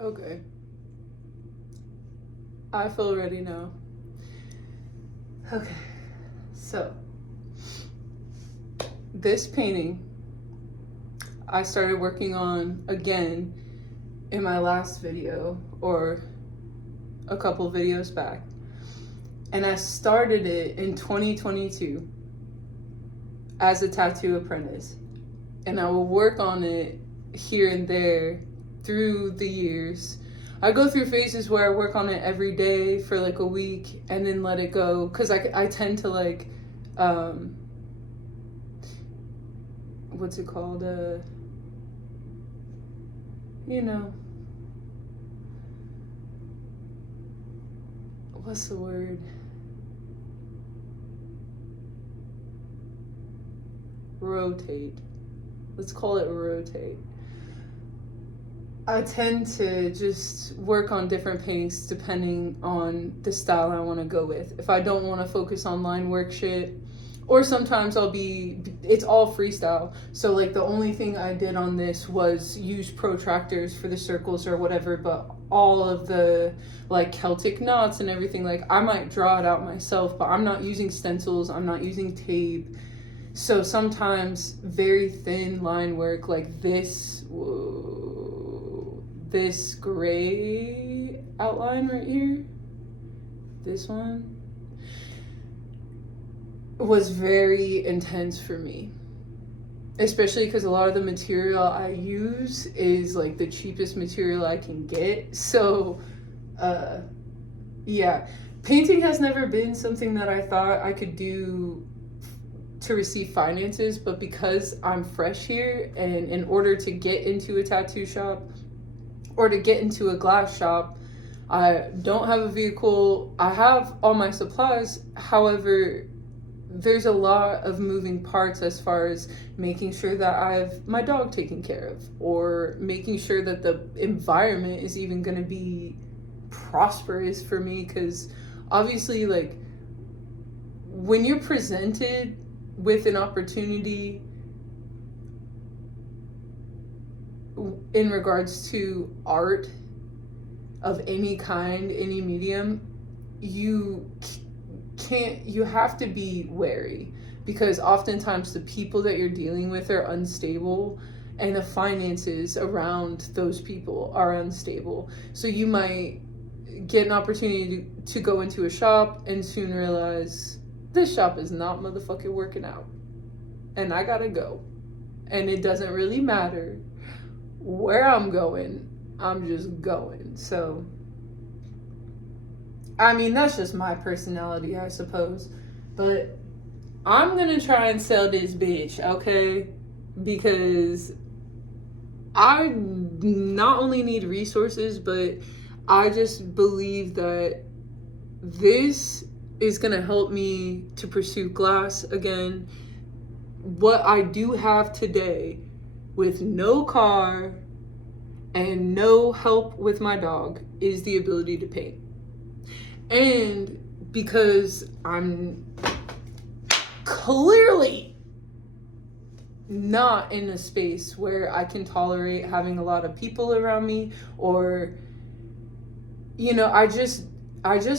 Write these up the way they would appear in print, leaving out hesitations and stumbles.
Okay. I feel ready now. Okay. So, this painting I started working on again in my last video or a couple videos back. And I started it in 2022 as a tattoo apprentice. And I will work on it here and there through the years. I go through phases where I work on it every day for like a week and then let it go. Because I tend to like, what's it called? You know, what's the word? Rotate. Let's call it rotate. I tend to just work on different paintings depending on the style I want to go with. If I don't want to focus on line work shit, or sometimes it's all freestyle. So like the only thing I did on this was use protractors for the circles or whatever, but all of the like Celtic knots and everything, like I might draw it out myself, but I'm not using stencils, I'm not using tape. So sometimes very thin line work like this, this gray outline right here, this one, was very intense for me, especially because a lot of the material I use is like the cheapest material I can get. So yeah, painting has never been something that I thought I could do to receive finances, but because I'm fresh here and in order to get into a tattoo shop or to get into a glass shop, I don't have a vehicle. I have all my supplies, however there's a lot of moving parts as far as making sure that I have my dog taken care of, or making sure that the environment is even going to be prosperous for me, because obviously like when you're presented with an opportunity in regards to art of any kind, any medium, you have to be wary, because oftentimes the people that you're dealing with are unstable and the finances around those people are unstable. So you might get an opportunity to go into a shop and soon realize this shop is not motherfucking working out and I gotta go. And it doesn't really matter where I'm going, I'm just going. So I mean, that's just my personality, I suppose. But I'm gonna try and sell this bitch, okay? Because I not only need resources, but I just believe that this is gonna help me to pursue glass again. What I do have today, with no car and no help with my dog, is the ability to paint. And because I'm clearly not in a space where I can tolerate having a lot of people around me, or, you know, I just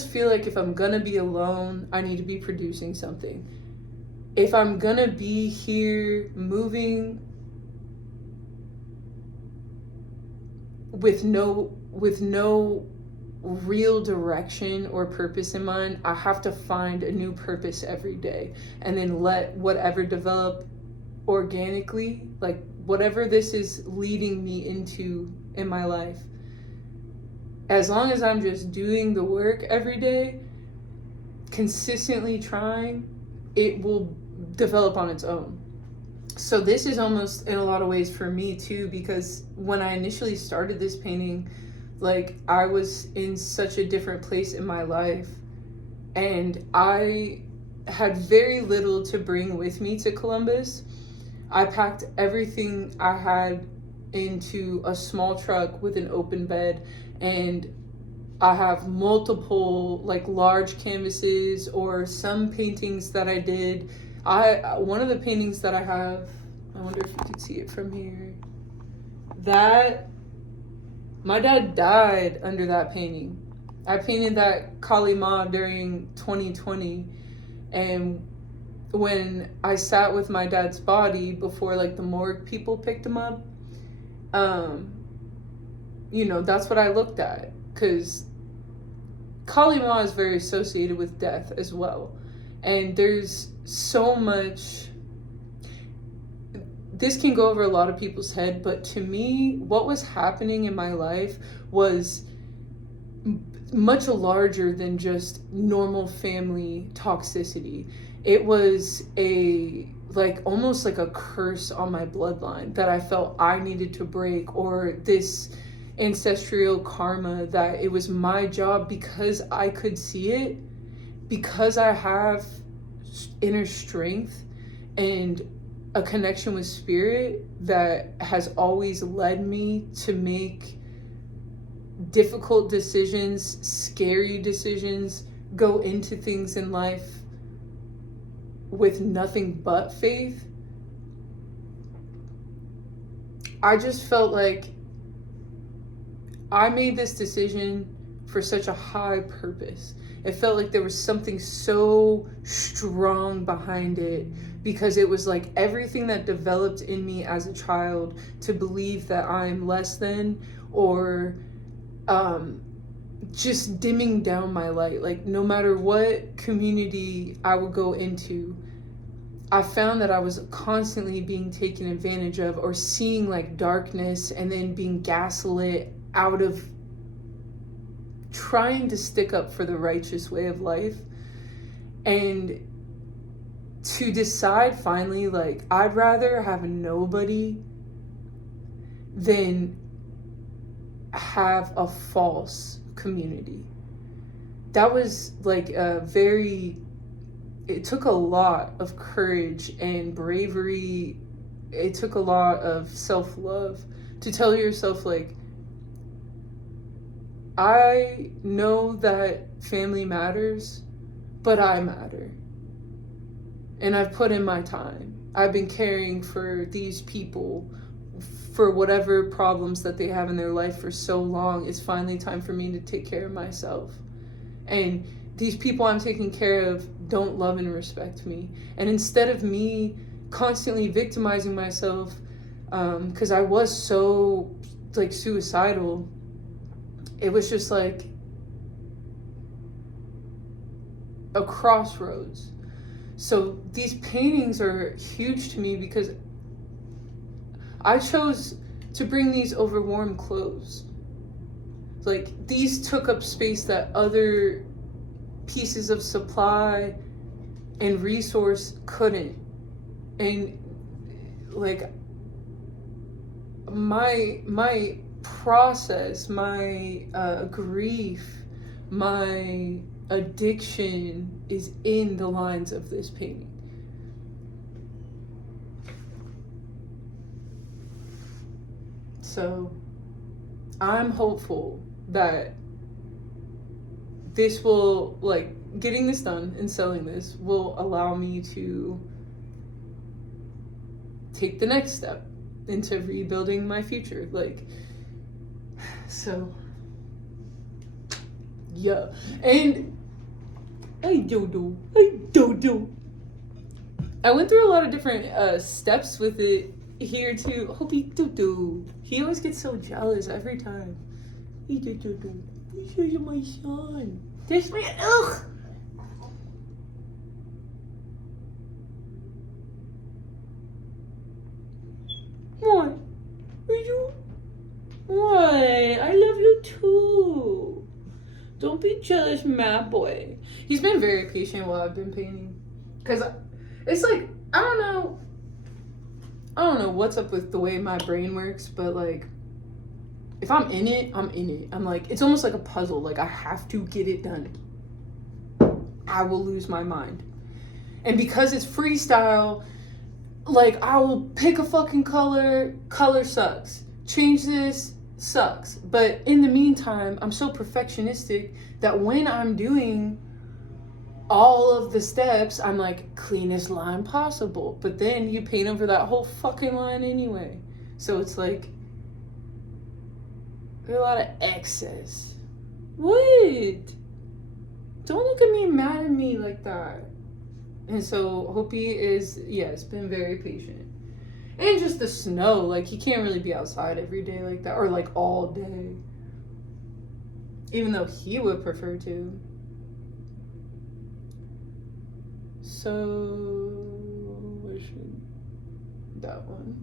feel like if I'm gonna be alone, I need to be producing something. If I'm gonna be here moving with no real direction or purpose in mind, I have to find a new purpose every day and then let whatever develop organically, like whatever this is leading me into in my life. As long as I'm just doing the work every day, consistently trying, it will develop on its own. So this is almost in a lot of ways for me too, because when I initially started this painting, like I was in such a different place in my life and I had very little to bring with me to Columbus. I packed everything I had into a small truck with an open bed, and I have multiple like large canvases or some paintings that I did. One of the paintings that I have, I wonder if you can see it from here. That My dad died under that painting. I painted that Kali Ma during 2020, and when I sat with my dad's body before like the morgue people picked him up, you know, that's what I looked at, because Kali Ma is very associated with death as well. And there's so much, this can go over a lot of people's head, but to me, what was happening in my life was much larger than just normal family toxicity. It was almost like a curse on my bloodline that I felt I needed to break, or this ancestral karma that it was my job, because I could see it, because I have inner strength and a connection with spirit that has always led me to make difficult decisions, scary decisions, go into things in life with nothing but faith. I just felt like I made this decision for such a high purpose. It felt like there was something so strong behind it, because it was like everything that developed in me as a child to believe that I'm less than, or just dimming down my light. Like no matter what community I would go into, I found that I was constantly being taken advantage of, or seeing like darkness and then being gaslit out of trying to stick up for the righteous way of life. And to decide finally, like, I'd rather have nobody than have a false community. That was like it took a lot of courage and bravery. It took a lot of self-love to tell yourself, like, I know that family matters, but I matter. And I've put in my time. I've been caring for these people, for whatever problems that they have in their life for so long. It's finally time for me to take care of myself. And these people I'm taking care of don't love and respect me. And instead of me constantly victimizing myself, because I was so like suicidal, it was just like a crossroads. So these paintings are huge to me because I chose to bring these over warm clothes. Like, these took up space that other pieces of supply and resource couldn't. And like my process, my grief, my addiction is in the lines of this painting. So I'm hopeful that this will, like, getting this done and selling this will allow me to take the next step into rebuilding my future. Like, so yeah. And I went through a lot of different steps with it here too. Hope he do. He always gets so jealous every time. He do. This is my son. This my ugh. What? Are you? What? I love you too. Don't be jealous, my boy. He's been very patient while I've been painting. Because it's like, I don't know what's up with the way my brain works, but like, if I'm in it, I'm in it. I'm like, it's almost like a puzzle. Like, I have to get it done. I will lose my mind. And because it's freestyle, like, I will pick a fucking color sucks. Change this, sucks. But in the meantime, I'm so perfectionistic that when I'm doing all of the steps, I'm like, cleanest line possible. But then you paint over that whole fucking line anyway. So it's like, A lot of excess. What? Don't look at me mad at me like that. And so Hopi is, yes, been very patient. And just the snow, like he can't really be outside every day like that, or like all day. Even though he would prefer to. So, where should that one?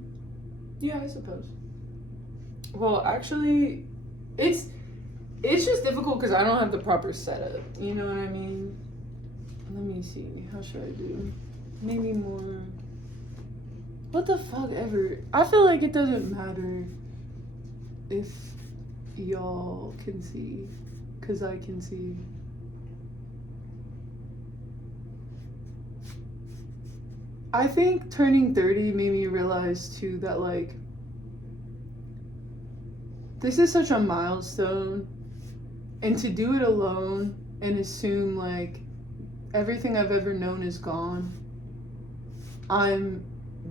Yeah, I suppose. Well, actually, it's just difficult because I don't have the proper setup. You know what I mean? Let me see. How should I do? Maybe more. What the fuck ever. I feel like it doesn't matter if y'all can see, because I can see. I think turning 30 made me realize too that like this is such a milestone, and to do it alone and assume like everything I've ever known is gone, I'm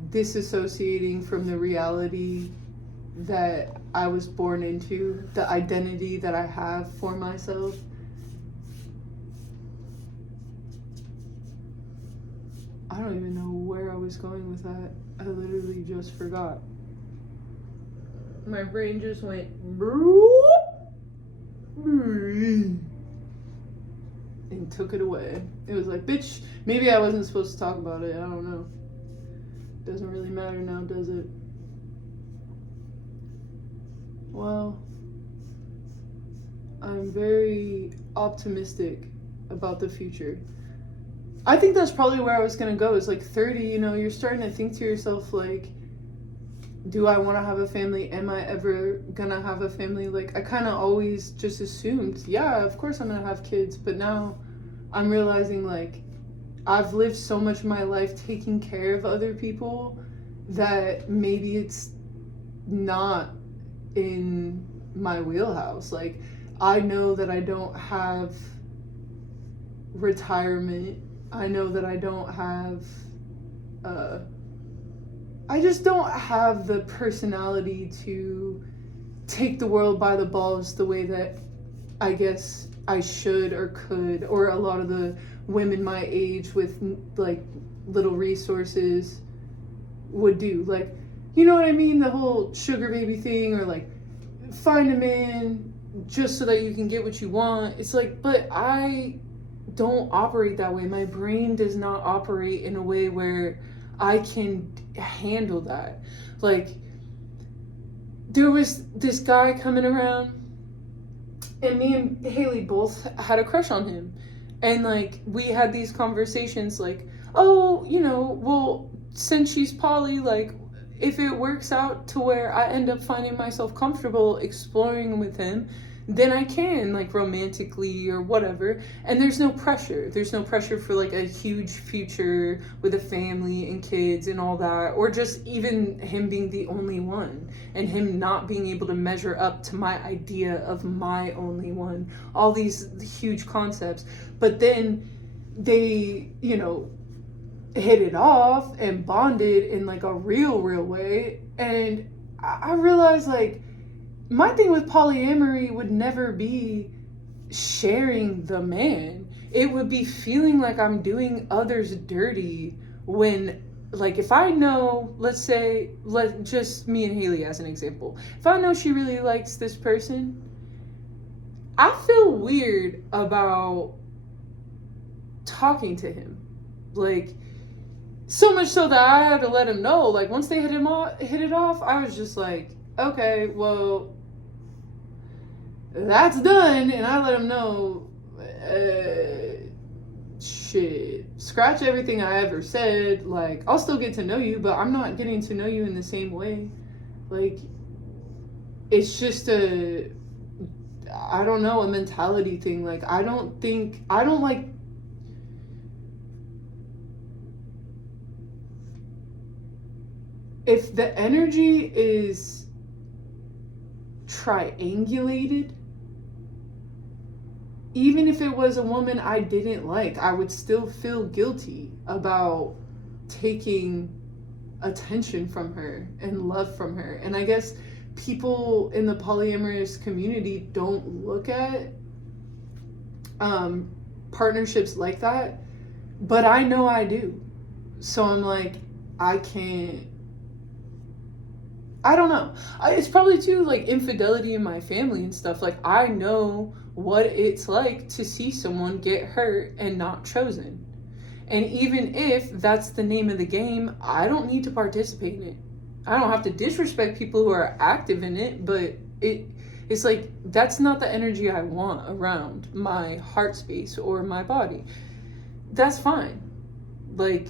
disassociating from the reality that I was born into, the identity that I have for myself. I don't even know where I was going with that. I literally just forgot. My brain just went and took it away. It was like, bitch, maybe I wasn't supposed to talk about it. I don't know. Doesn't really matter now, does it? Well, I'm very optimistic about the future. I think that's probably where I was gonna go, is like 30, you know, you're starting to think to yourself like, do I want to have a family? Am I ever gonna have a family? Like, I kind of always just assumed, yeah, of course I'm gonna have kids, but now I'm realizing like I've lived so much of my life taking care of other people that maybe it's not in my wheelhouse. Like, I know that I don't have retirement. I know that I don't have I just don't have the personality to take the world by the balls the way that I guess I should or could, or a lot of the women my age with like little resources would do. Like, you know what I mean? The whole sugar baby thing, or like find a man just so that you can get what you want. It's like, but I don't operate that way. My brain does not operate in a way where I can handle that. Like, there was this guy coming around, and me and Haley both had a crush on him. And like, we had these conversations like, oh, you know, well, since she's poly, like, if it works out to where I end up finding myself comfortable exploring with him, then I can, like, romantically or whatever. And there's no pressure. There's no pressure for like a huge future with a family and kids and all that, or just even him being the only one and him not being able to measure up to my idea of my only one. All these huge concepts. But then they, you know, hit it off and bonded in like a real way. And I realized like, my thing with polyamory would never be sharing the man. It would be feeling like I'm doing others dirty when, like, if I know, let's say, just me and Haley as an example. If I know she really likes this person, I feel weird about talking to him. Like, so much so that I had to let him know. Like, once they hit it off, I was just like, okay, well, that's done. And I let him know, shit, scratch everything I ever said. Like, I'll still get to know you, but I'm not getting to know you in the same way. Like, it's just a mentality thing. Like, I don't like, if the energy is triangulated, even if it was a woman I didn't like, I would still feel guilty about taking attention from her and love from her. And I guess people in the polyamorous community don't look at partnerships like that, but I know I do. So I'm like, I don't know. It's probably too, like, infidelity in my family and stuff. Like, I know what it's like to see someone get hurt and not chosen. And even if that's the name of the game, I don't need to participate in it. I don't have to disrespect people who are active in it, but it's like, that's not the energy I want around my heart space or my body. That's fine. Like,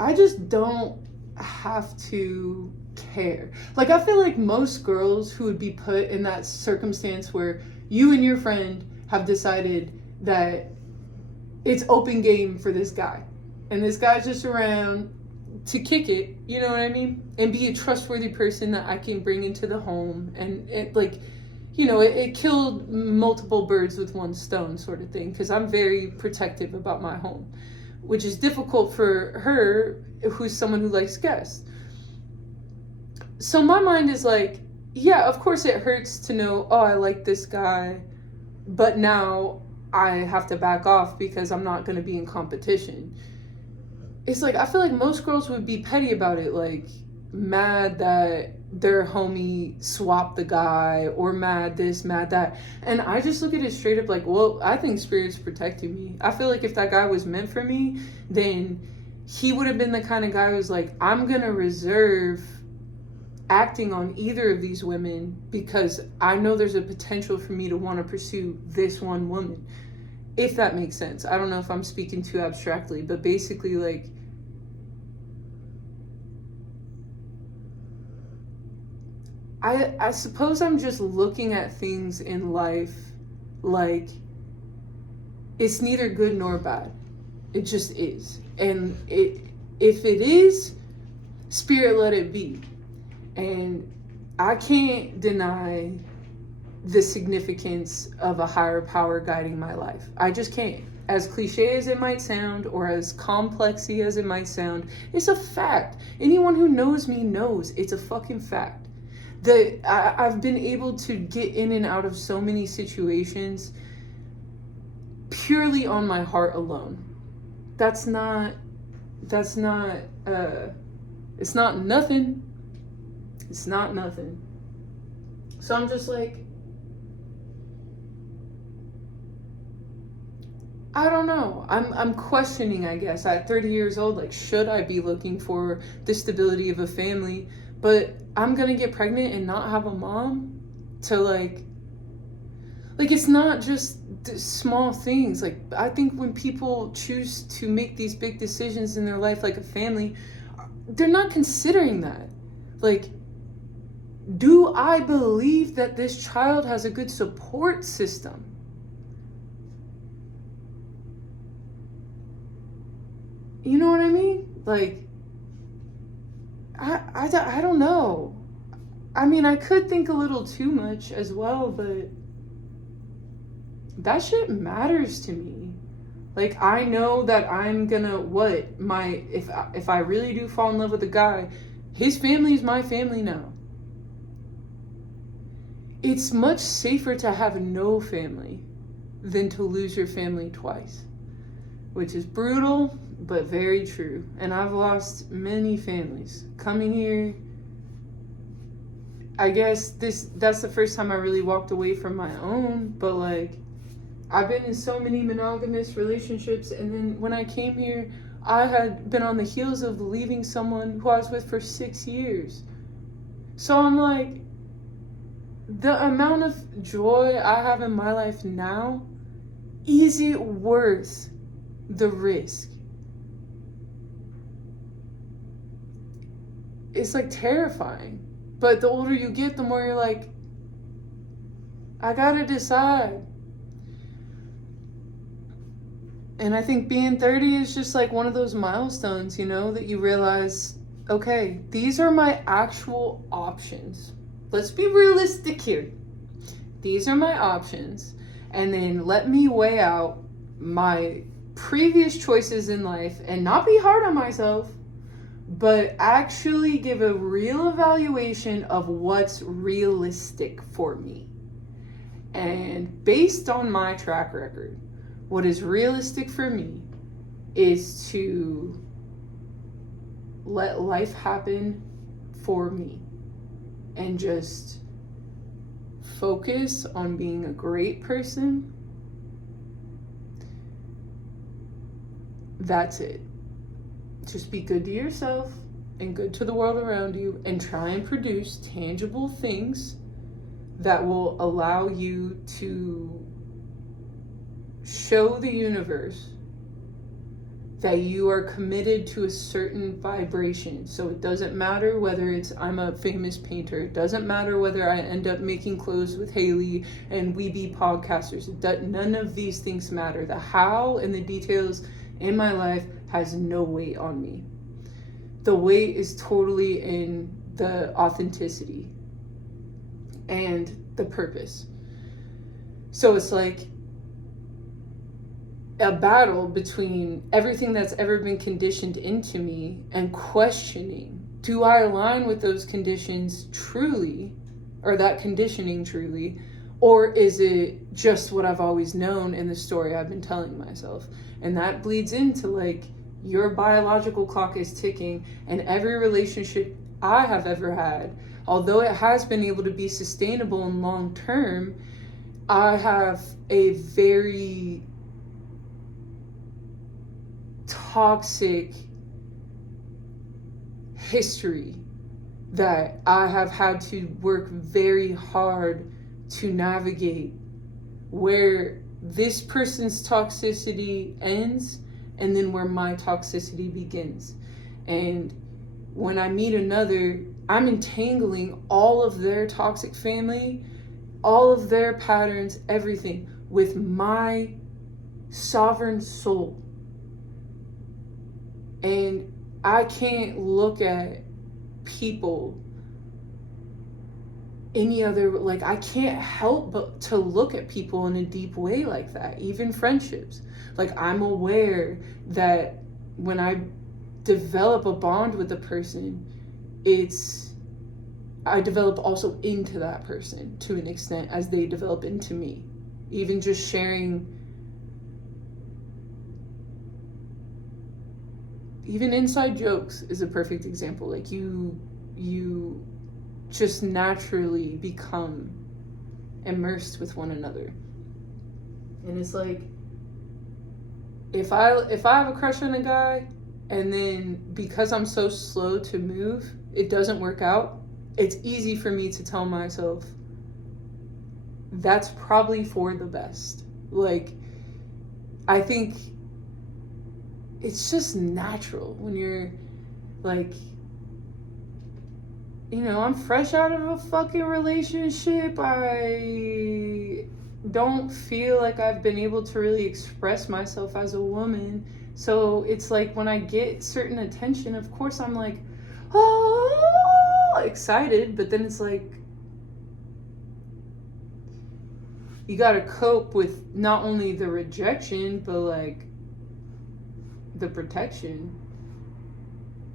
I just don't have to care. Like, I feel like most girls who would be put in that circumstance where you and your friend have decided that it's open game for this guy, and this guy's just around to kick it, you know what I mean? And be a trustworthy person that I can bring into the home. And it, like, you know, it killed multiple birds with one stone sort of thing, because I'm very protective about my home, which is difficult for her, who's someone who likes guests. So my mind is like, yeah, of course it hurts to know, oh, I like this guy, but now I have to back off because I'm not going to be in competition. It's like, I feel like most girls would be petty about it, like mad that their homie swapped the guy, or mad this, mad that. And I just look at it straight up like, well, I think Spirit's protecting me. I feel like if that guy was meant for me, then he would have been the kind of guy who's like, I'm going to reserve acting on either of these women because I know there's a potential for me to want to pursue this one woman. If that makes sense. I don't know if I'm speaking too abstractly, but basically, like, I suppose I'm just looking at things in life like it's neither good nor bad. It just is. And if it is, Spirit, let it be. And I can't deny the significance of a higher power guiding my life. I just can't. As cliche as it might sound, or as complexy as it might sound, it's a fact. Anyone who knows me knows it's a fucking fact. I've been able to get in and out of so many situations purely on my heart alone. It's not nothing. It's not nothing. So I'm just like, I don't know. I'm questioning, I guess, at 30 years old, like, should I be looking for the stability of a family? But I'm gonna get pregnant and not have a mom to like it's not just small things. Like, I think when people choose to make these big decisions in their life, like a family, they're not considering that. Like, do I believe that this child has a good support system? You know what I mean? Like, I don't know. I mean, I could think a little too much as well, but that shit matters to me. Like, I know that I'm gonna, if I really do fall in love with a guy, his family is my family now. It's much safer to have no family than to lose your family twice, which is brutal, but very true. And I've lost many families coming here. I guess that's the first time I really walked away from my own, but like, I've been in so many monogamous relationships, and then when I came here, I had been on the heels of leaving someone who I was with for 6 years. So I'm like, the amount of joy I have in my life now, is it worth the risk? It's like terrifying. But the older you get, the more you're like, I gotta decide. And I think being 30 is just like one of those milestones, you know, that you realize, okay, these are my actual options. Let's be realistic here. These are my options. And then let me weigh out my previous choices in life and not be hard on myself, but actually give a real evaluation of what's realistic for me. And based on my track record, what is realistic for me is to let life happen for me and just focus on being a great person. That's it. Just be good to yourself and good to the world around you, and try and produce tangible things that will allow you to show the universe that you are committed to a certain vibration. So it doesn't matter whether it's I'm a famous painter. It doesn't matter whether I end up making clothes with Haley and we be podcasters. None of these things matter. The how and the details in my life has no weight on me. The weight is totally in the authenticity and the purpose. So it's like a battle between everything that's ever been conditioned into me and questioning, do I align with those conditions truly, or that conditioning truly, or is it just what I've always known in the story I've been telling myself? And that bleeds into like your biological clock is ticking, and every relationship I have ever had, although it has been able to be sustainable and long term, I have a very toxic history that I have had to work very hard to navigate, where this person's toxicity ends and then where my toxicity begins. And when I meet another, I'm entangling all of their toxic family, all of their patterns, everything with my sovereign soul. And I can't look at people any other, like I can't help but to look at people in a deep way like that, even friendships. Like I'm aware that when I develop a bond with a person, I develop also into that person to an extent as they develop into me. Even just sharing, even inside jokes is a perfect example. Like you just naturally become immersed with one another. And it's like, if I have a crush on a guy, and then because I'm so slow to move, it doesn't work out, it's easy for me to tell myself that's probably for the best. Like, I think it's just natural when you're like, you know, I'm fresh out of a fucking relationship. I don't feel like I've been able to really express myself as a woman. So it's like when I get certain attention, of course I'm like, oh, excited. But then it's like, you gotta cope with not only the rejection, but like the protection.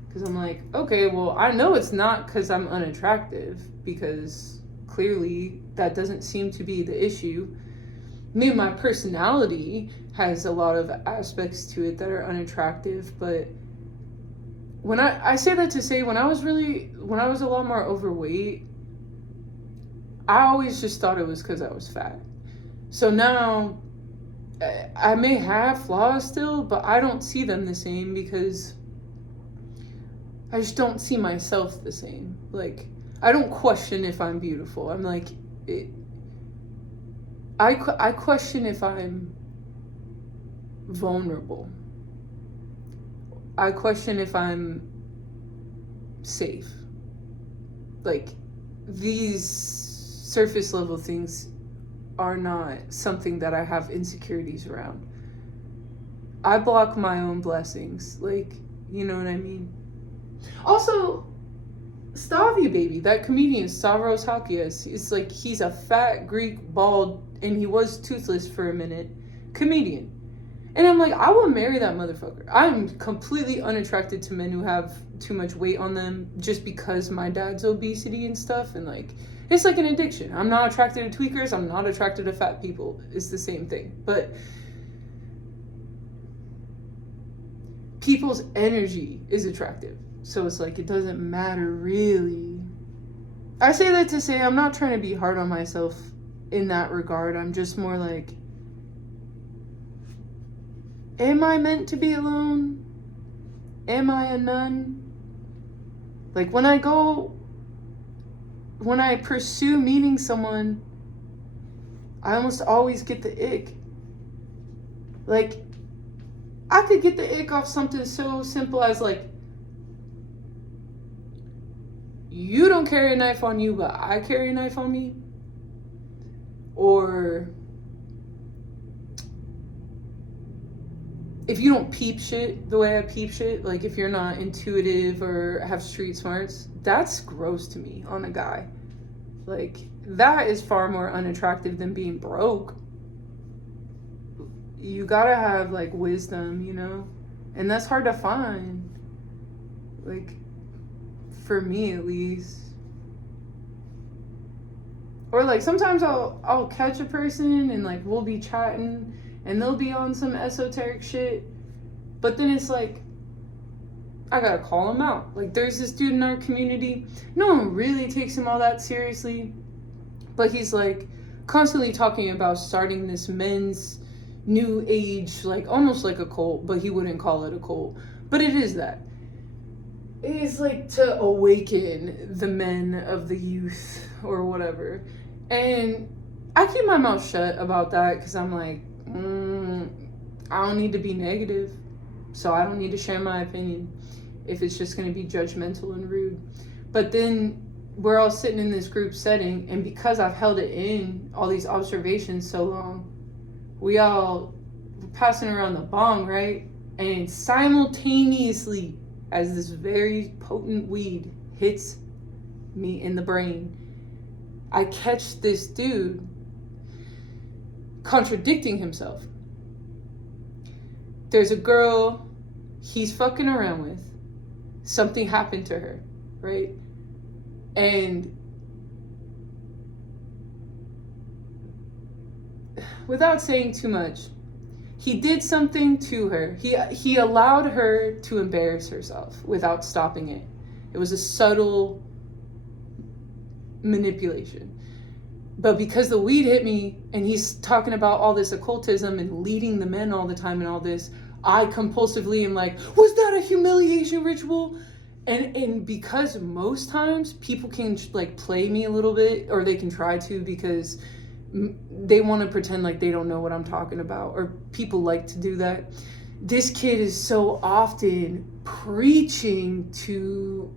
Because I'm like, okay, well, I know it's not because I'm unattractive, because clearly that doesn't seem to be the issue. Maybe my personality has a lot of aspects to it that are unattractive, but when I say that to say, when I was a lot more overweight, I always just thought it was because I was fat. So now I may have flaws still, but I don't see them the same because I just don't see myself the same. Like, I don't question if I'm beautiful. I'm like, I question if I'm vulnerable. I question if I'm safe. Like, these surface level things are not something that I have insecurities around. I block my own blessings. Like, you know what I mean? Also, Stavia Baby, that comedian, Stavros Halkias, is like, he's a fat Greek, bald, and he was toothless for a minute, comedian. And I'm like, I will marry that motherfucker. I'm completely unattracted to men who have too much weight on them just because my dad's obesity and stuff, and like it's like an addiction. I'm not attracted to tweakers, I'm not attracted to fat people. It's the same thing. But people's energy is attractive. So it's like it doesn't matter really. I say that to say I'm not trying to be hard on myself in that regard. I'm just more like, am I meant to be alone? Am I a nun? Like when I pursue meeting someone, I almost always get the ick. Like, I could get the ick off something so simple as like, you don't carry a knife on you, but I carry a knife on me. Or if you don't peep shit the way I peep shit, like if you're not intuitive or have street smarts, that's gross to me on a guy. Like, that is far more unattractive than being broke. You gotta have like wisdom, you know? And that's hard to find. Like, for me at least. Or like sometimes I'll catch a person and like we'll be chatting and they'll be on some esoteric shit, but then it's like I gotta call him out. Like, there's this dude in our community, no one really takes him all that seriously, but he's like constantly talking about starting this men's new age, like almost like a cult, but he wouldn't call it a cult, but it is that. It is like to awaken the men of the youth or whatever. And I keep my mouth shut about that because I'm like, I don't need to be negative, so I don't need to share my opinion if it's just going to be judgmental and rude. But then we're all sitting in this group setting, and because I've held it in all these observations so long, we all passing around the bong, right? And simultaneously, as this very potent weed hits me in the brain, I catch this dude contradicting himself. There's a girl he's fucking around with. Something happened to her, right? And without saying too much, he did something to her. He allowed her to embarrass herself without stopping it. It was a subtle manipulation. But because the weed hit me and he's talking about all this occultism and leading the men all the time and all this, I compulsively am like, was that a humiliation ritual? And because most times people can like play me a little bit, or they can try to, because they want to pretend like they don't know what I'm talking about, or people like to do that. This kid is so often preaching to,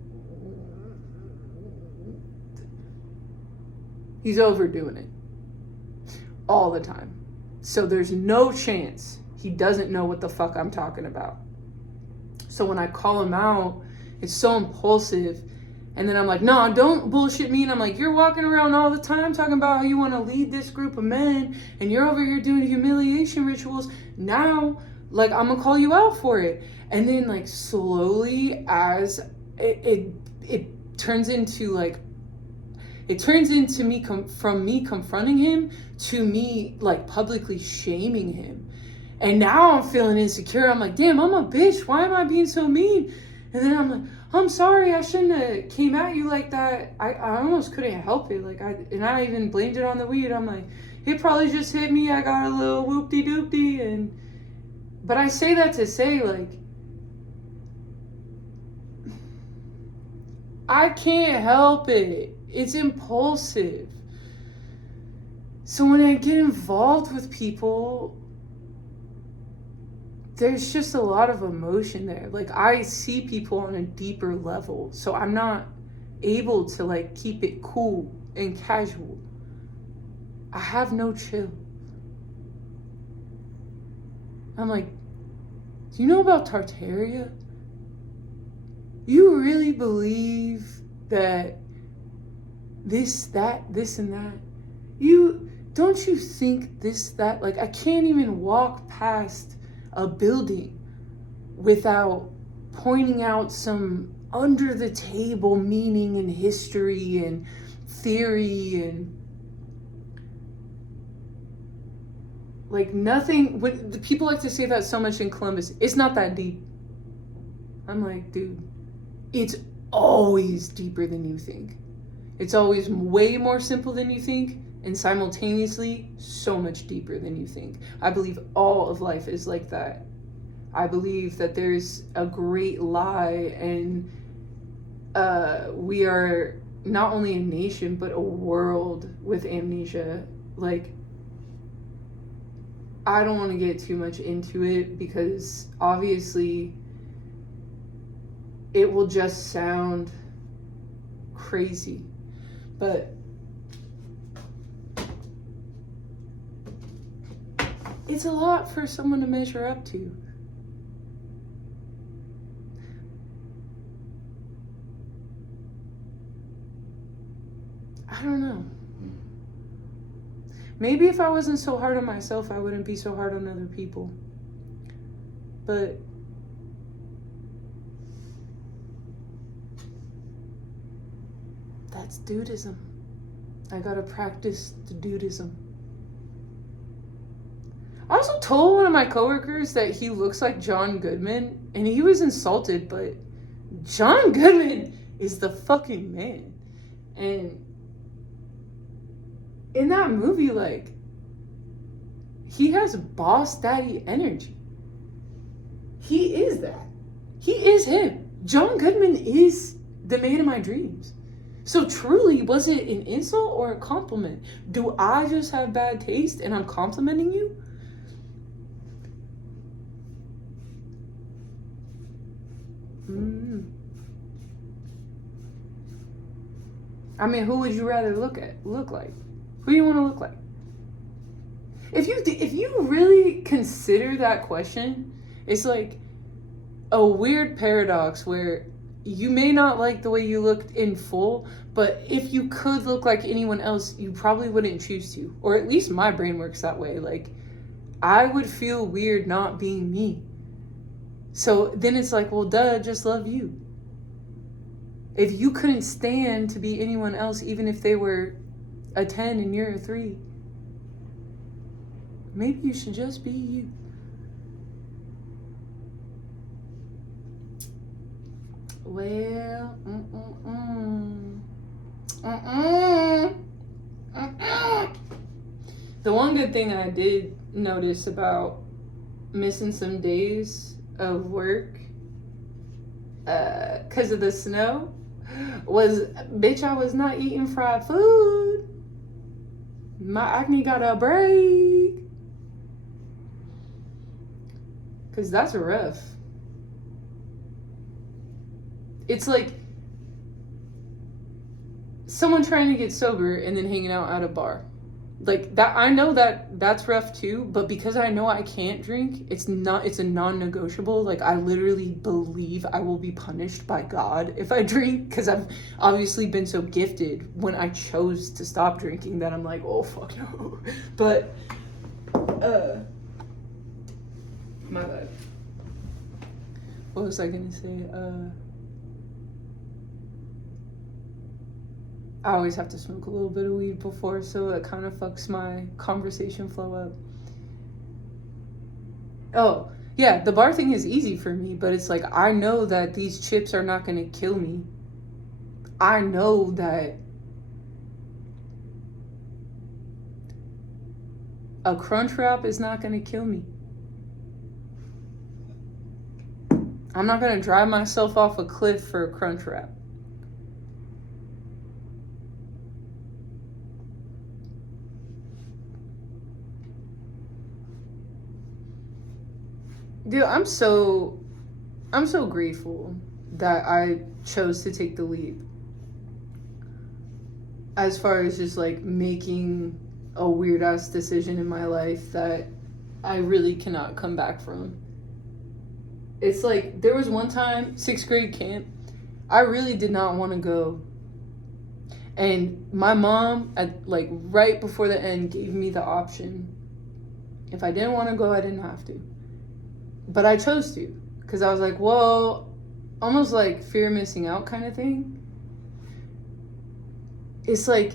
he's overdoing it all the time. So there's no chance he doesn't know what the fuck I'm talking about. So when I call him out, it's so impulsive. And then I'm like, no, don't bullshit me. And I'm like, you're walking around all the time talking about how you want to lead this group of men, and you're over here doing humiliation rituals. Now, like, I'm gonna call you out for it. And then like slowly, as it turns into like, it turns into me from me confronting him to me like publicly shaming him. And now I'm feeling insecure. I'm like, damn, I'm a bitch. Why am I being so mean? And then I'm like, I'm sorry, I shouldn't have came at you like that. I almost couldn't help it. Like, I even blamed it on the weed. I'm like, it probably just hit me. I got a little whoop-de-doop-de. But I say that to say, like, I can't help it. It's impulsive. So when I get involved with people, there's just a lot of emotion there. Like, I see people on a deeper level, so I'm not able to like keep it cool and casual. I have no chill. I'm like, do you know about Tartaria? You really believe that this, that, this, and that? Don't you think this, that? Like, I can't even walk past a building without pointing out some under the table meaning and history and theory and like nothing. When the people like to say that so much in Columbus, it's not that deep. I'm like, dude, it's always deeper than you think. It's always way more simple than you think, and simultaneously so much deeper than you think. I believe all of life is like that. I believe that there's a great lie, and we are not only a nation but a world with amnesia. Like, I don't want to get too much into it because obviously it will just sound crazy, but it's a lot for someone to measure up to. I don't know. Maybe if I wasn't so hard on myself, I wouldn't be so hard on other people. But that's dudism. I gotta practice the dudism. I also told one of my coworkers that he looks like John Goodman, and he was insulted, but John Goodman is the fucking man. And in that movie, like, he has boss daddy energy. He is that. He is him. John Goodman is the man of my dreams. So truly, was it an insult or a compliment? Do I just have bad taste and I'm complimenting you? I mean, who would you rather look like? Who do you want to look like? If you really consider that question, it's like a weird paradox where you may not like the way you looked in full, but if you could look like anyone else, you probably wouldn't choose to. Or at least my brain works that way. Like, I would feel weird not being me. So then it's like, well, duh, just love you. If you couldn't stand to be anyone else, even if they were a 10 and you're a 3, maybe you should just be you. Well, the one good thing I did notice about missing some days of work because of the snow was, bitch, I was not eating fried food. My acne got a break. Because that's rough. It's like someone trying to get sober and then hanging out at a bar. Like that, I know that that's rough too, but because I know I can't drink, it's a non-negotiable. Like, I literally believe I will be punished by God if I drink, because I've obviously been so gifted when I chose to stop drinking that I'm like, oh fuck no. But my bad. What was I gonna say? I always have to smoke a little bit of weed before, so it kind of fucks my conversation flow up. Oh, yeah, the bar thing is easy for me, but it's like, I know that these chips are not going to kill me. I know that a crunch wrap is not going to kill me. I'm not going to drive myself off a cliff for a crunch wrap. Dude, I'm so grateful that I chose to take the leap. As far as just like making a weird ass decision in my life that I really cannot come back from. It's like, there was one time, 6th grade camp, I really did not want to go. And my mom, at like right before the end, gave me the option. If I didn't want to go, I didn't have to. But I chose to, because I was like, well, almost like fear of missing out kind of thing. It's like,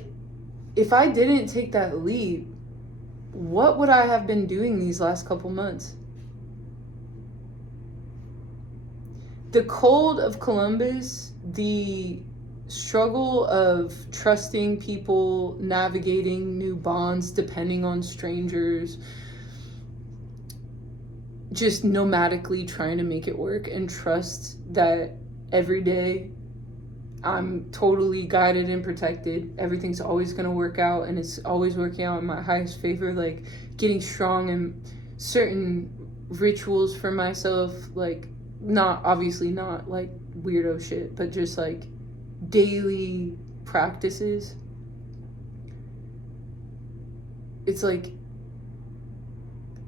if I didn't take that leap, what would I have been doing these last couple months? The cold of Columbus, the struggle of trusting people, navigating new bonds, depending on strangers, just nomadically trying to make it work and trust that every day I'm totally guided and protected. Everything's always going to work out, and it's always working out in my highest favor. Like getting strong in certain rituals for myself, like obviously not like weirdo shit, but just like daily practices. It's like,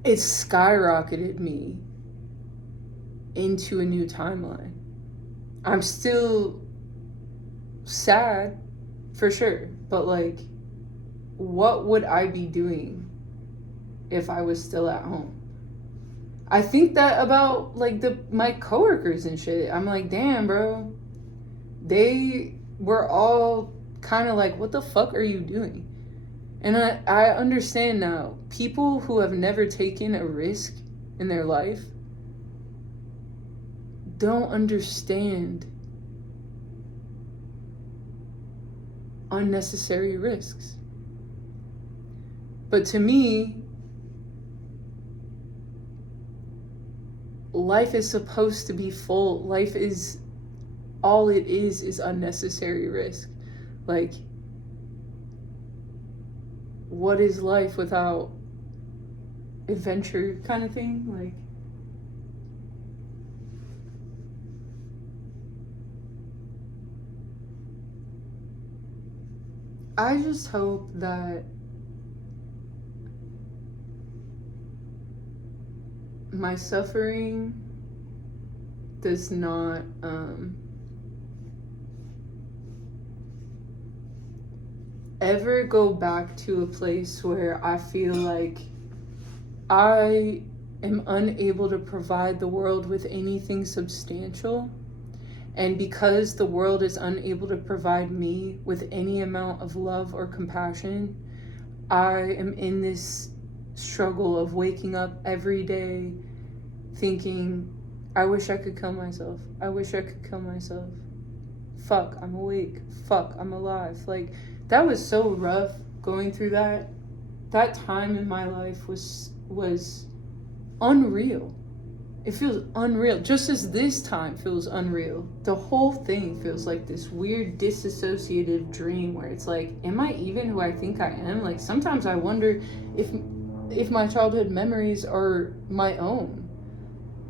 it's skyrocketed me into a new timeline. I'm still sad for sure, but like, what would I be doing if I was still at home? I think that about like my coworkers and shit. I'm like, damn, bro, they were all kind of like, what the fuck are you doing? And I understand now, people who have never taken a risk in their life don't understand unnecessary risks. But to me, life is supposed to be full. Life is, all it is unnecessary risk. Like, what is life without adventure kind of thing? Like, I just hope that my suffering does not ever go back to a place where I feel like I am unable to provide the world with anything substantial. And because the world is unable to provide me with any amount of love or compassion, I am in this struggle of waking up every day thinking, I wish I could kill myself. I wish I could kill myself. Fuck, I'm awake. Fuck, I'm alive. Like, that was so rough going through that. That time in my life was unreal. It feels unreal, just as this time feels unreal. The whole thing feels like this weird disassociative dream where it's like, am I even who I think I am? Like, sometimes I wonder if my childhood memories are my own.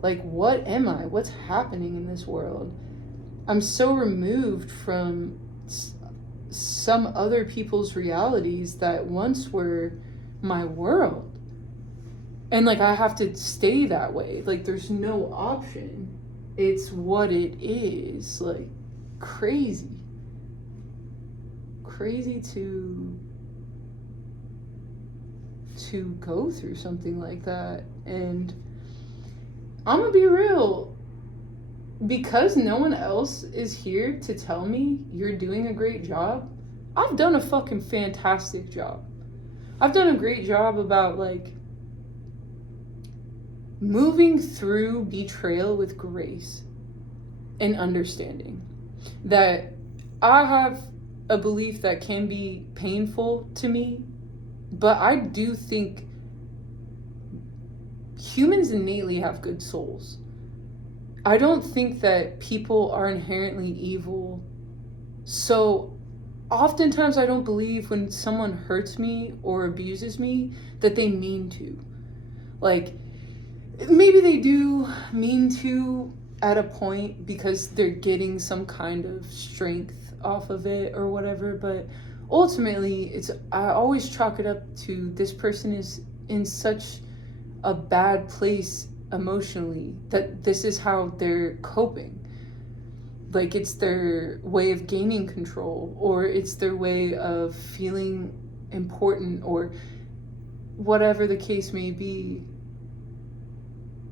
Like, what am I? What's happening in this world? I'm so removed from some other people's realities that once were my world. And like, I have to stay that way. Like, there's no option. It's what it is. Like, crazy to go through something like that. And I'm gonna be real, because no one else is here to tell me you're doing a great job. I've done a fucking fantastic job. I've done a great job about like moving through betrayal with grace and understanding that I have a belief that can be painful to me, but I do think humans innately have good souls. I don't think that people are inherently evil. So oftentimes I don't believe when someone hurts me or abuses me that they mean to. Like, maybe they do mean to at a point because they're getting some kind of strength off of it or whatever, but ultimately I always chalk it up to, this person is in such a bad place emotionally that this is how they're coping. Like, it's their way of gaining control, or it's their way of feeling important, or whatever the case may be.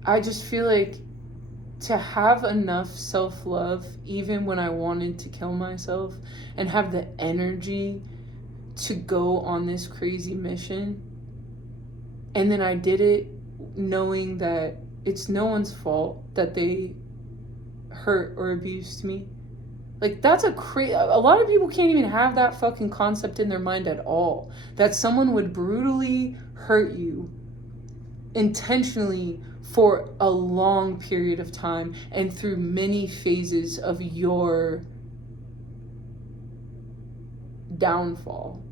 I just feel like to have enough self-love even when I wanted to kill myself, and have the energy to go on this crazy mission. And then I did it knowing that it's no one's fault that they hurt or abused me. Like, that's a lot of people can't even have that fucking concept in their mind at all, that someone would brutally hurt you intentionally for a long period of time and through many phases of your downfall,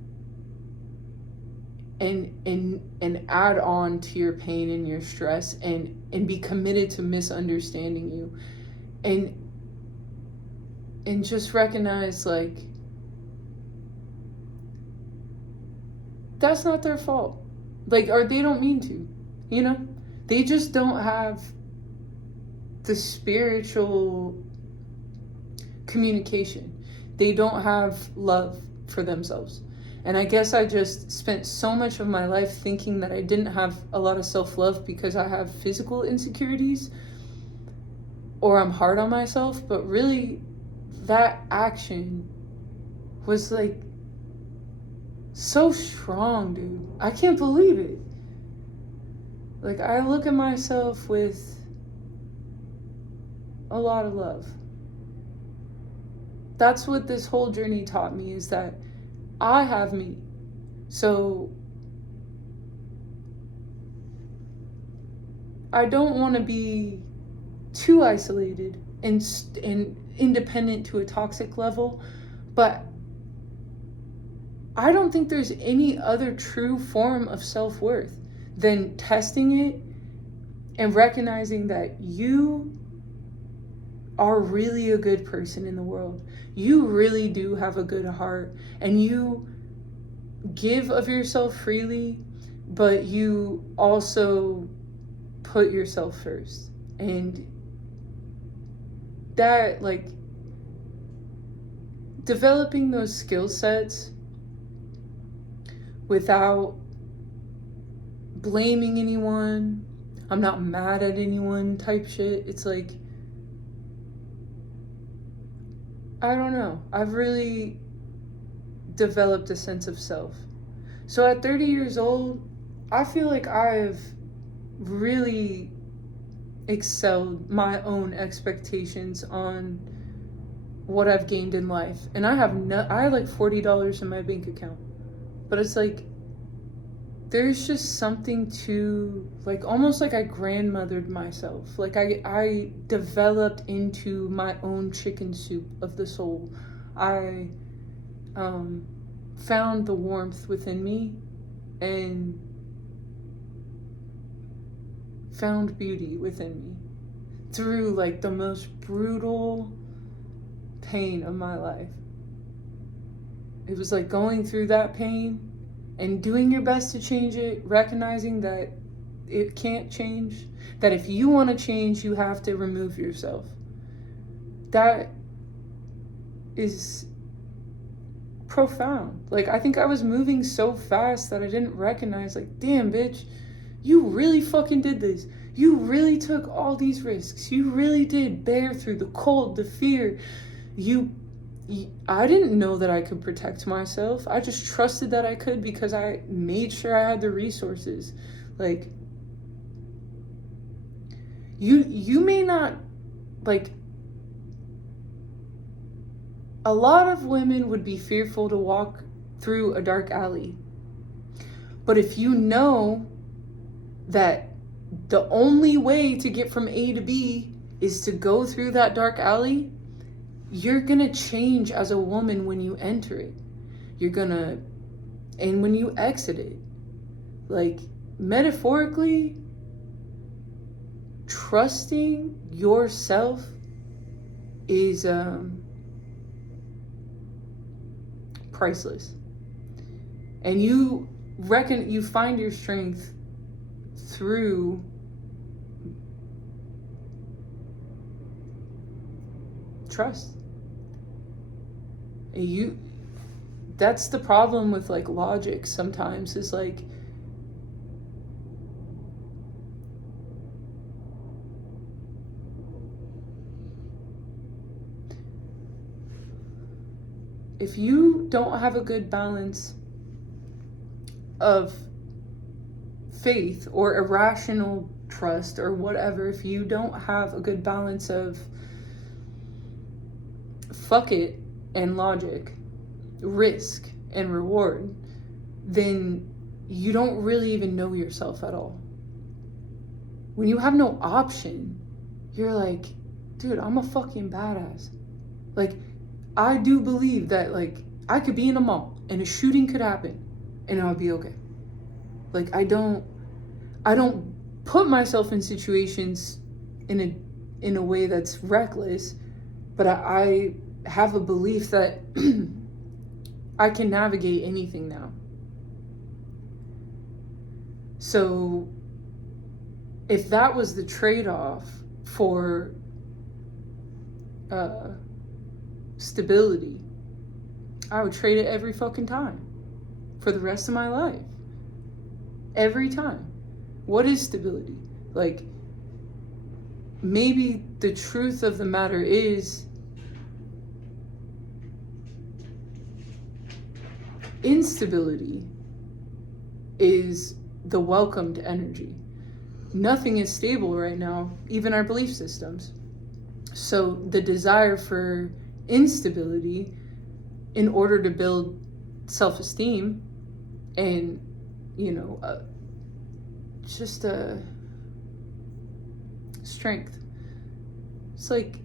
and add on to your pain and your stress, and be committed to misunderstanding you, and just recognize, like, that's not their fault. Like, or they don't mean to, you know? They just don't have the spiritual communication. They don't have love for themselves. And I guess I just spent so much of my life thinking that I didn't have a lot of self-love because I have physical insecurities or I'm hard on myself. But really, that action was like so strong, dude. I can't believe it. Like, I look at myself with a lot of love. That's what this whole journey taught me, is that I have me. So I don't want to be too isolated and independent to a toxic level, but I don't think there's any other true form of self-worth than testing it and recognizing that you are really a good person in the world. You really do have a good heart, and you give of yourself freely, but you also put yourself first. And that, like, developing those skill sets without blaming anyone, I'm not mad at anyone type shit. It's like, I don't know. I've really developed a sense of self. So at 30 years old, I feel like I've really excelled my own expectations on what I've gained in life. And I have like $40 in my bank account. But it's like, there's just something to, like, almost like I grandmothered myself. Like, I developed into my own chicken soup of the soul. I found the warmth within me and found beauty within me through, like, the most brutal pain of my life. It was like going through that pain and doing your best to change it, recognizing that it can't change, that if you want to change, you have to remove yourself. That is profound. Like, I think I was moving so fast that I didn't recognize, like, damn, bitch, you really fucking did this. You really took all these risks. You really did bear through the cold, the fear. I didn't know that I could protect myself. I just trusted that I could because I made sure I had the resources. Like, you may not, like, a lot of women would be fearful to walk through a dark alley. But if you know that the only way to get from A to B is to go through that dark alley, you're gonna change as a woman when you enter it. And when you exit it. Like, metaphorically, trusting yourself is priceless. And you find your strength through trust. That's the problem with, like, logic sometimes, is like, if you don't have a good balance of faith or irrational trust or whatever, if you don't have a good balance of fuck it and logic, risk and reward, then you don't really even know yourself at all. When you have no option, you're like, dude, I'm a fucking badass. Like, I do believe that, like, I could be in a mall and a shooting could happen and I'll be okay. Like, I don't put myself in situations in a way that's reckless, but I have a belief that I can navigate anything now. So if that was the trade-off for stability, I would trade it every fucking time for the rest of my life. Every time. What is stability? Like, maybe the truth of the matter is instability is the welcomed energy. Nothing is stable right now, even our belief systems. So the desire for instability in order to build self-esteem and, just a strength. It's like,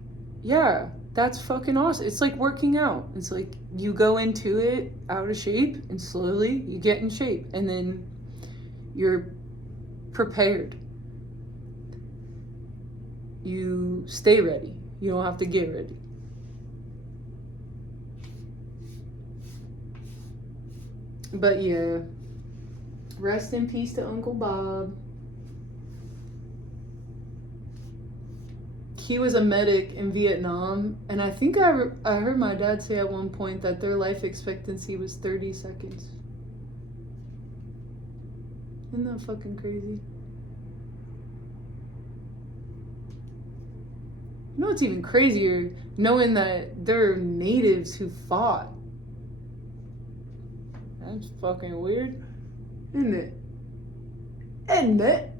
yeah, that's fucking awesome. It's like working out. It's like you go into it out of shape and slowly you get in shape and then you're prepared. You stay ready. You don't have to get ready. But yeah, rest in peace to Uncle Bob. He was a medic in Vietnam, and I think I heard my dad say at one point that their life expectancy was 30 seconds. Isn't that fucking crazy? You know what's even crazier? Knowing that there are natives who fought. That's fucking weird. Isn't it? Isn't it?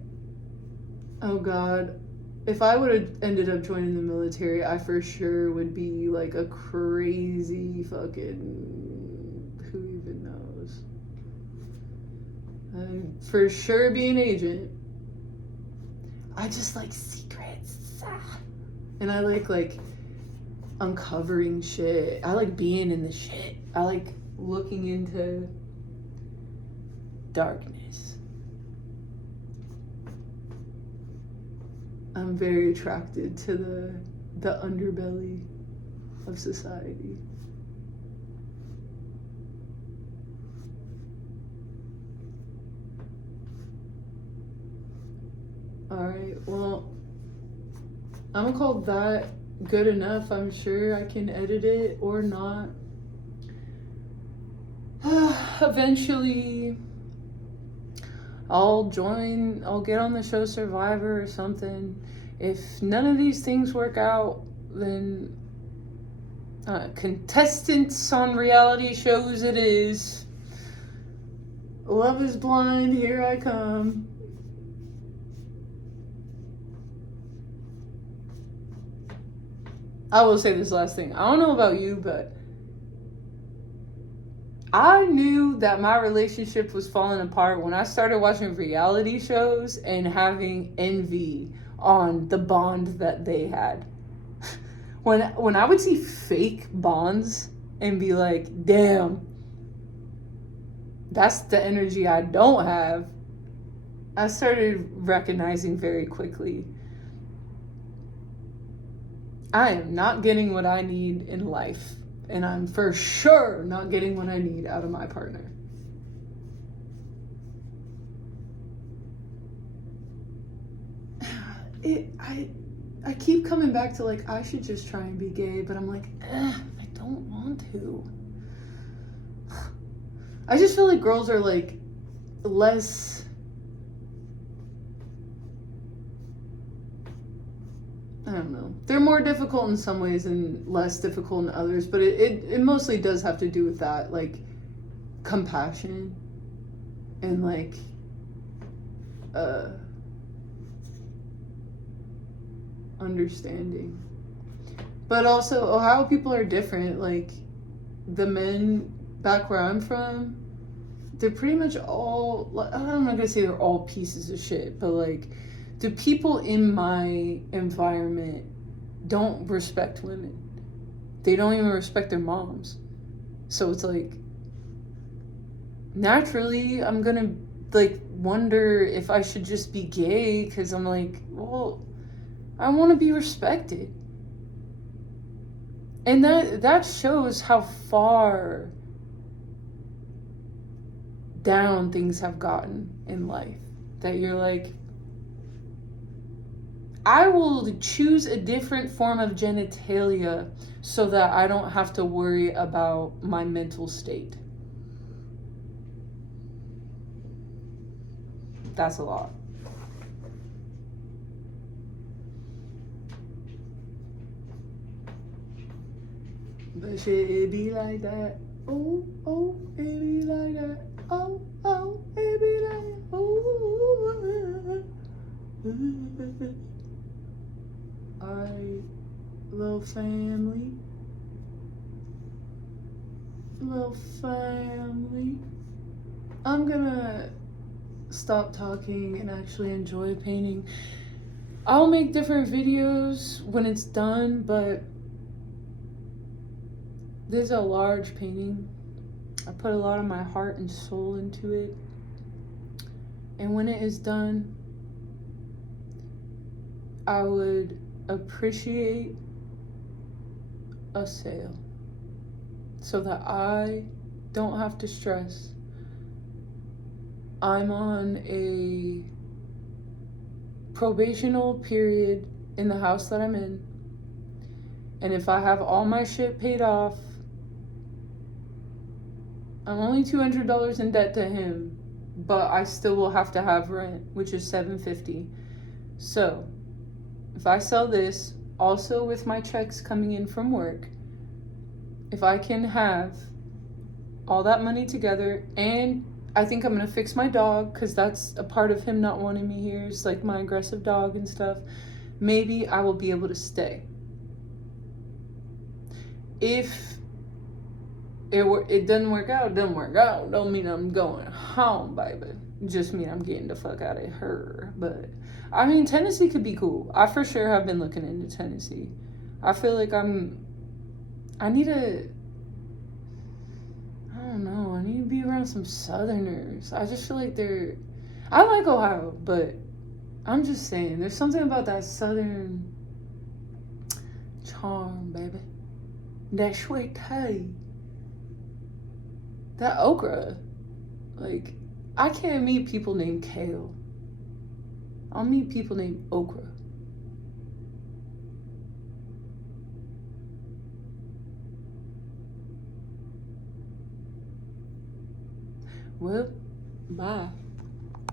Oh God. If I would have ended up joining the military, I for sure would be like a crazy fucking... Who even knows? I'd for sure be an agent. I just like secrets. And I like uncovering shit. I like being in the shit. I like looking into darkness. I'm very attracted to the underbelly of society. Alright, well, I'm gonna call that good enough. I'm sure I can edit it or not. Eventually, I'll get on the show Survivor or something. If none of these things work out, then contestants on reality shows it is. Love is Blind, here I come. I will say this last thing. I don't know about you, but I knew that my relationship was falling apart when I started watching reality shows and having envy on the bond that they had. When I would see fake bonds and be like, damn, that's the energy I don't have, I started recognizing very quickly, I am not getting what I need in life. And I'm for sure not getting what I need out of my partner. I keep coming back to like, I should just try and be gay, but I'm like, I don't want to. I just feel like girls are like less, I don't know. They're more difficult in some ways and less difficult in others, but it mostly does have to do with that, like, compassion and, like, understanding. But also, Ohio people are different. Like, the men back where I'm from, they're pretty much all, I'm not gonna say they're all pieces of shit, but, like, the people in my environment don't respect women. They don't even respect their moms. So it's like, naturally, I'm gonna, like, wonder if I should just be gay, because I'm like, well, I want to be respected. And that shows how far down things have gotten in life. That you're like, I will choose a different form of genitalia so that I don't have to worry about my mental state. That's a lot. But shit, it be like that. Oh, oh, it be like that. Oh, oh, it be like that. Oh. Alright, little family. Little family. I'm gonna stop talking and actually enjoy painting. I'll make different videos when it's done, but this is a large painting. I put a lot of my heart and soul into it. And when it is done, I would appreciate a sale so that I don't have to stress. I'm on a probational period in the house that I'm in. And if I have all my shit paid off, I'm only $200 in debt to him, but I still will have to have rent, which is $750. So, if I sell this, also with my checks coming in from work, if I can have all that money together, and I think I'm gonna fix my dog, because that's a part of him not wanting me here, is like my aggressive dog and stuff, maybe I will be able to stay. If it doesn't work out, it doesn't work out. Don't mean I'm going home, baby. Just mean I'm getting the fuck out of her. But, I mean, Tennessee could be cool. I for sure have been looking into Tennessee. I feel like I need to, I don't know, I need to be around some Southerners. I just feel like I like Ohio, but I'm just saying, there's something about that Southern charm, baby. That sweet tea. That okra. Like, I can't meet people named Kale. I'll meet people named Okra. Well, bye.